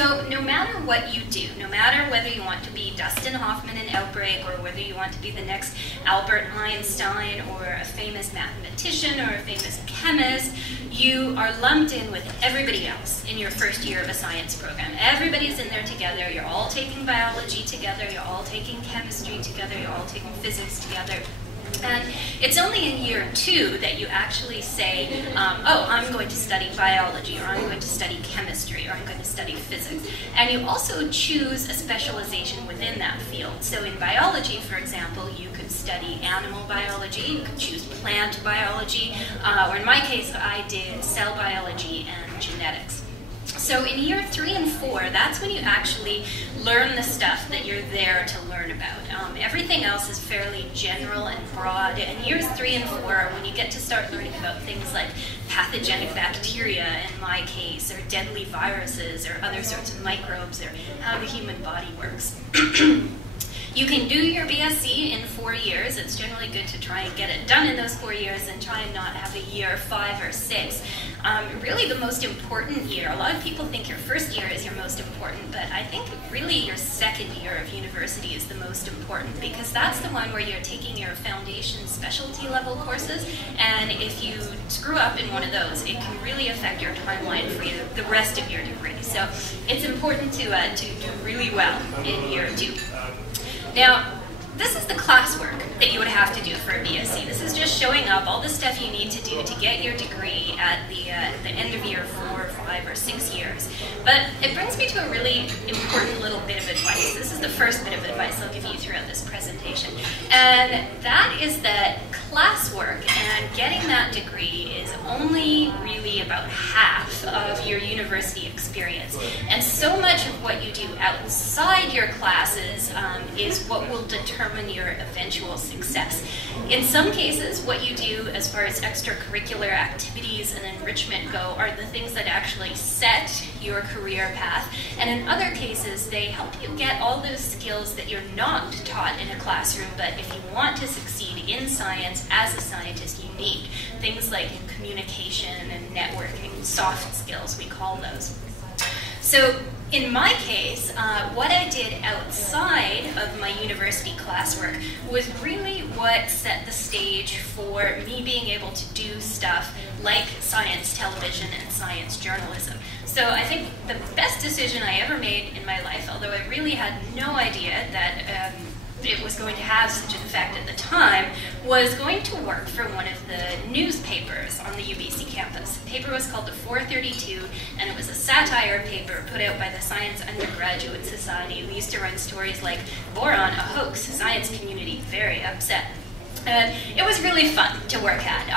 So no matter what you do, no matter whether you want to be Dustin Hoffman in Outbreak, or whether you want to be the next Albert Einstein, or a famous mathematician, or a famous chemist, you are lumped in with everybody else in your first year of a science program. Everybody's in there together. You're all taking biology together. You're all taking chemistry together. You're all taking physics together. And it's only in year 2 that you actually say, oh, I'm going to study biology, or I'm going to study chemistry, or I'm going to study physics. And you also choose a specialization within that field. So in biology, for example, you could study animal biology, you could choose plant biology, or in my case, I did cell biology and genetics. So in year 3 and 4, that's when you actually learn the stuff that you're there to learn about. Everything else is fairly general and broad. And years 3 and 4 are when you get to start learning about things like pathogenic bacteria, in my case, or deadly viruses, or other sorts of microbes, or how the human body works. You can do your BSc in 4 years. It's generally good to try and get it done in those 4 years and try and not have a year 5 or 6. Really the most important year, a lot of people think your first year is your most important, but I think really your second year of university is the most important, because that's the one where you're taking your foundation specialty level courses, and if you screw up in one of those, it can really affect your timeline for the rest of your degree. So it's important to do really well in year 2. Now, this is the classwork that you would have to do for a BSc. This is just showing up all the stuff you need to do to get your degree at the end of year 4, 5, or 6 years. But it brings me to a really important little bit of advice. This is the first bit of advice I'll give you throughout this presentation. And that is that classwork and getting that degree is only really about half of your university experience. And so much of what you do outside your classes is what will determine your eventual success. In some cases, what you do as far as extracurricular activities and enrichment go are the things that actually set your career path. And in other cases, they help you get all those skills that you're not taught in a classroom, but if you want to succeed in science as a scientist, you need. Things like communication and networking, soft skills, we call those. So in my case, what I did outside of my university classwork was really what set the stage for me being able to do stuff like science television and science journalism. So I think the best decision I ever made in my life, although I really had no idea that it was going to have such an effect at the time, was going to work for one of the newspapers on the UBC campus. The paper was called the 432, and it was a satire paper put out by the Science Undergraduate Society. We used to run stories like, boron, a hoax, science community very upset. And it was really fun to work at.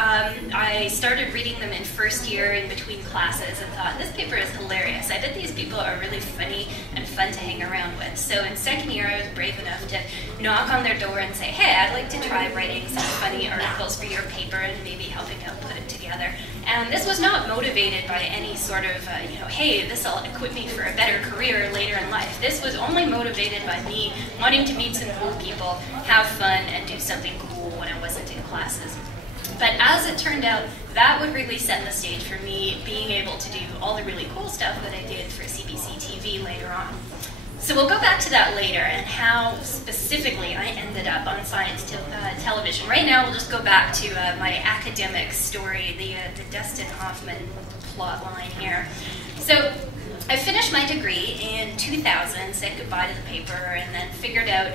I started reading them in first year in between classes and thought, this paper is hilarious. I bet these people are really funny and fun to hang around with. So in second year, I was brave enough to knock on their door and say, hey, I'd like to try writing some funny articles for your paper and maybe helping out put it together. And this was not motivated by any sort of, hey, this will equip me for a better career later in life. This was only motivated by me wanting to meet some cool people, have fun, and do something cool when I wasn't in classes. But as it turned out, that would really set the stage for me being able to do all the really cool stuff that I did for CBC TV later on. So we'll go back to that later and how specifically I ended up on science television. Right now we'll just go back to my academic story, the Dustin Hoffman plot line here. So I finished my degree in 2000, said goodbye to the paper, and then figured out,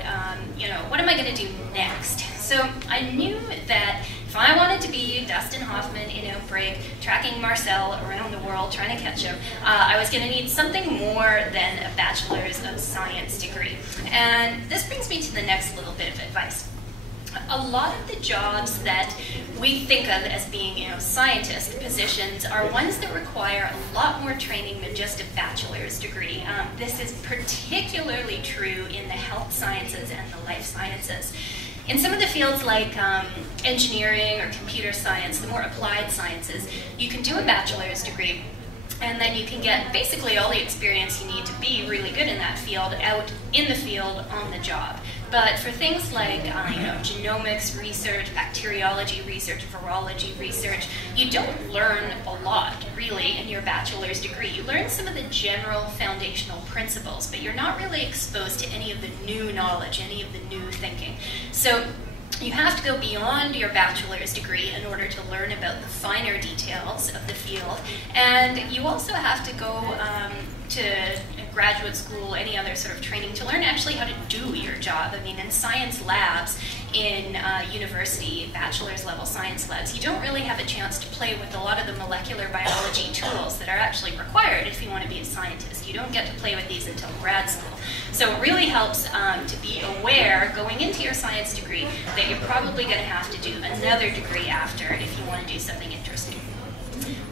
what am I going to do next? So I knew that if I wanted to be Dustin Hoffman in Outbreak, tracking Marcel around the world, trying to catch him, I was going to need something more than a Bachelor's of Science degree. And this brings me to the next little bit of advice. A lot of the jobs that we think of as being, scientist positions are ones that require a lot more training than just a bachelor's degree. This is particularly true in the health sciences and the life sciences. In some of the fields like engineering or computer science, the more applied sciences, you can do a bachelor's degree, and then you can get basically all the experience you need to be really good in that field out in the field on the job. But for things like genomics research, bacteriology research, virology research, you don't learn a lot, really, in your bachelor's degree. You learn some of the general foundational principles, but you're not really exposed to any of the new knowledge, any of the new thinking. So you have to go beyond your bachelor's degree in order to learn about the finer details of the field, and you also have to go to graduate school, any other sort of training, to learn actually how to do your job. I mean, in science labs, in university, bachelor's level science labs, you don't really have a chance to play with a lot of the molecular biology tools that are actually required if you want to be a scientist. You don't get to play with these until grad school. So it really helps to be aware going into your science degree that you're probably going to have to do another degree after if you want to do something interesting.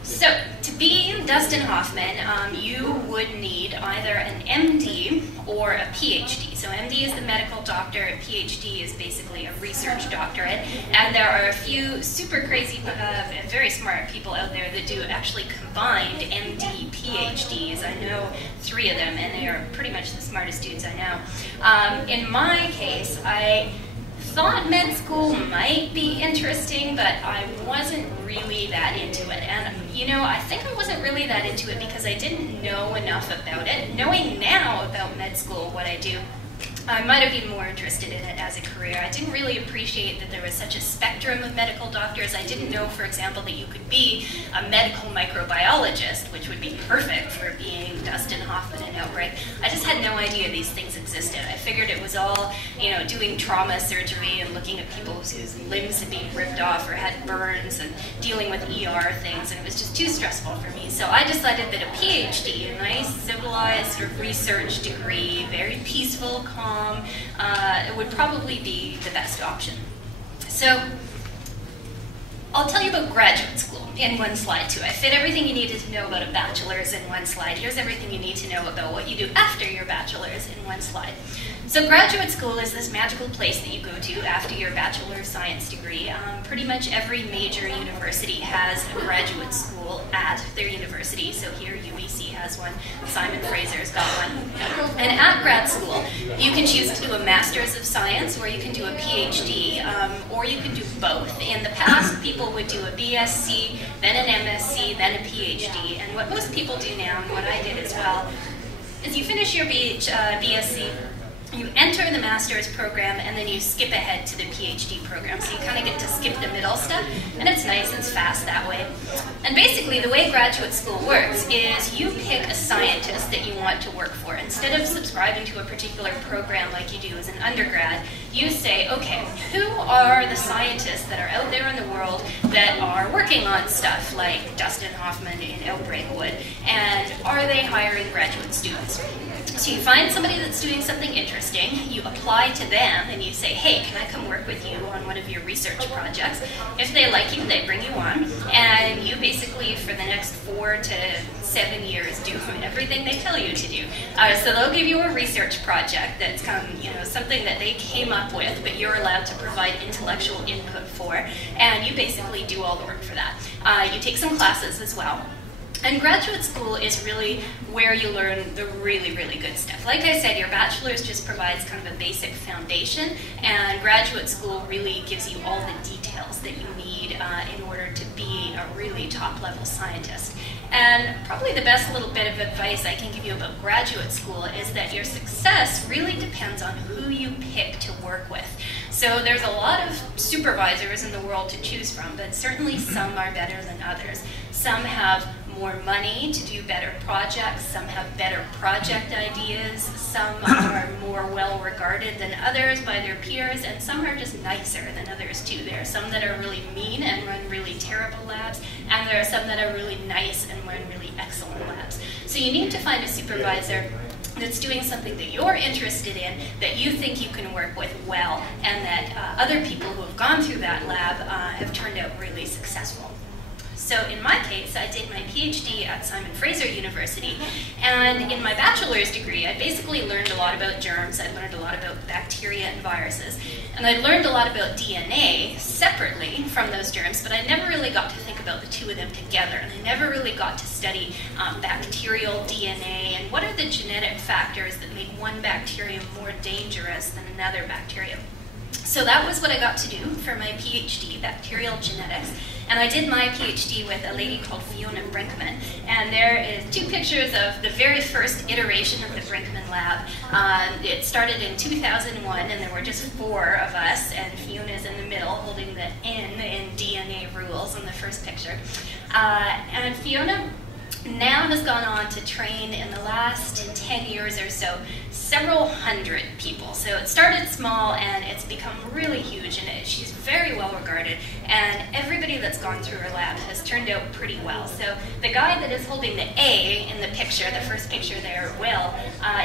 So, to be Dustin Hoffman, you would need either an MD or a PhD. So MD is the medical doctor, a PhD is basically a research doctorate, and there are a few super crazy and very smart people out there that do actually combined MD, PhDs. I know 3 of them, and they are pretty much the smartest dudes I know. In my case, I thought med school might be interesting, but I wasn't really that into it. And, I think I wasn't really that into it because I didn't know enough about it. Knowing now about med school, what I do, I might have been more interested in it as a career. I didn't really appreciate that there was such a spectrum of medical doctors. I didn't know, for example, that you could be a medical microbiologist, which would be perfect for being Dustin Hoffman in Outbreak. I just had no idea these things existed. I figured it was all, doing trauma surgery and looking at people whose limbs had been ripped off or had burns and dealing with ER things, and it was just too stressful for me. So I decided that a PhD, a nice civilized sort of research degree, very peaceful, calm, it would probably be the best option. So I'll tell you about graduate school in one slide too. I fit everything you needed to know about a bachelor's in one slide. Here's everything you need to know about what you do after your bachelor's in one slide. So graduate school is this magical place that you go to after your bachelor's science degree. Pretty much every major university has a graduate school at their university. So here UBC has one, Simon Fraser's got one. And at grad school, you can choose to do a Master's of Science, or you can do a PhD, or you can do both. In the past, people would do a BSc, then an MSc, then a PhD. And what most people do now, and what I did as well, is you finish your BSc, you enter the master's program, and then you skip ahead to the PhD program. So you kind of get to skip the middle step, and it's nice, it's fast that way. And basically, the way graduate school works is you pick a scientist that you want to work for. Instead of subscribing to a particular program like you do as an undergrad, you say, okay, who are the scientists that are out there in the world that are working on stuff like Dustin Hoffman in Outbreak would, and are they hiring graduate students? So you find somebody that's doing something interesting, you apply to them, and you say, hey, can I come work with you on one of your research projects? If they like you, they bring you on, and you basically, for the next 4 to 7 years, do everything they tell you to do. So they'll give you a research project that's something that they came up with, but you're allowed to provide intellectual input for, and you basically do all the work for that. You take some classes as well. And graduate school is really where you learn the really, really good stuff. Like I said, your bachelor's just provides kind of a basic foundation, and graduate school really gives you all the details that you need in order to be a really top-level scientist. And probably the best little bit of advice I can give you about graduate school is that your success really depends on who you pick to work with. So there's a lot of supervisors in the world to choose from, but certainly some are better than others. Some have more money to do better projects, some have better project ideas, some are more well regarded than others by their peers, and some are just nicer than others too. There are some that are really mean and run really terrible labs, and there are some that are really nice and run really excellent labs. So you need to find a supervisor that's doing something that you're interested in, that you think you can work with well, and that other people who have gone through that lab have turned out really successful. So in my case, I did my PhD at Simon Fraser University, and in my bachelor's degree, I basically learned a lot about germs, I learned a lot about bacteria and viruses, and I learned a lot about DNA separately from those germs, but I never really got to think about the two of them together, and I never really got to study bacterial DNA and what are the genetic factors that make one bacterium more dangerous than another bacterium. So that was what I got to do for my PhD, bacterial genetics. And I did my PhD with a lady called Fiona Brinkman. And there is 2 pictures of the very first iteration of the Brinkman lab. It started in 2001, and there were just 4 of us, and Fiona's in the middle holding the N in DNA rules on the first picture. And Fiona now has gone on to train in the last 10 years or so several hundred people. So it started small and it's become really huge, and she's very well regarded, and everybody that's gone through her lab has turned out pretty well. So the guy that is holding the A in the picture, the first picture there, Will,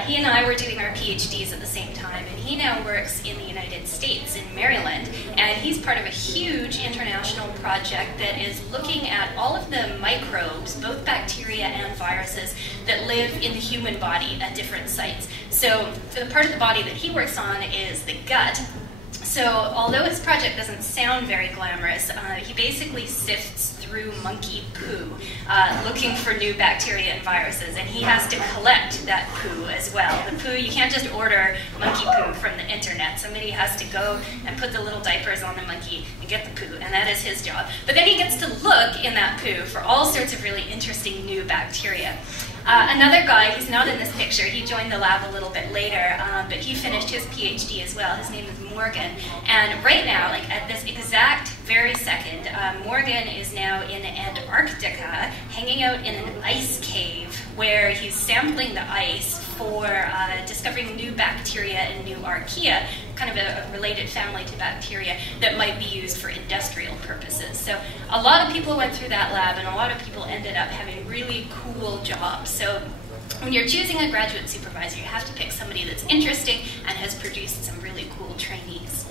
he and I were doing our PhDs at the same time, and he now works in the United States in Maryland, and he's part of a huge international project that is looking at all of the microbes, both bacteria and viruses, that live in the human body at different sites. So the part of the body that he works on is the gut. So although his project doesn't sound very glamorous, he basically sifts through monkey poo looking for new bacteria and viruses, and he has to collect that poo as well. The poo, you can't just order monkey poo from the internet. Somebody has to go and put the little diapers on the monkey and get the poo, and that is his job. But then he gets to look in that poo for all sorts of really interesting new bacteria. Another guy, he's not in this picture, he joined the lab a little bit later, but he finished his PhD as well. His name is Morgan, and right now, like at this exact very second, Morgan is now in Antarctica, hanging out in an ice cave where he's sampling the ice for discovering new bacteria and new archaea, kind of a related family to bacteria that might be used for industrial purposes. So a lot of people went through that lab, and a lot of people ended up having really cool jobs. So when you're choosing a graduate supervisor, you have to pick somebody that's interesting and has produced some really cool trainees.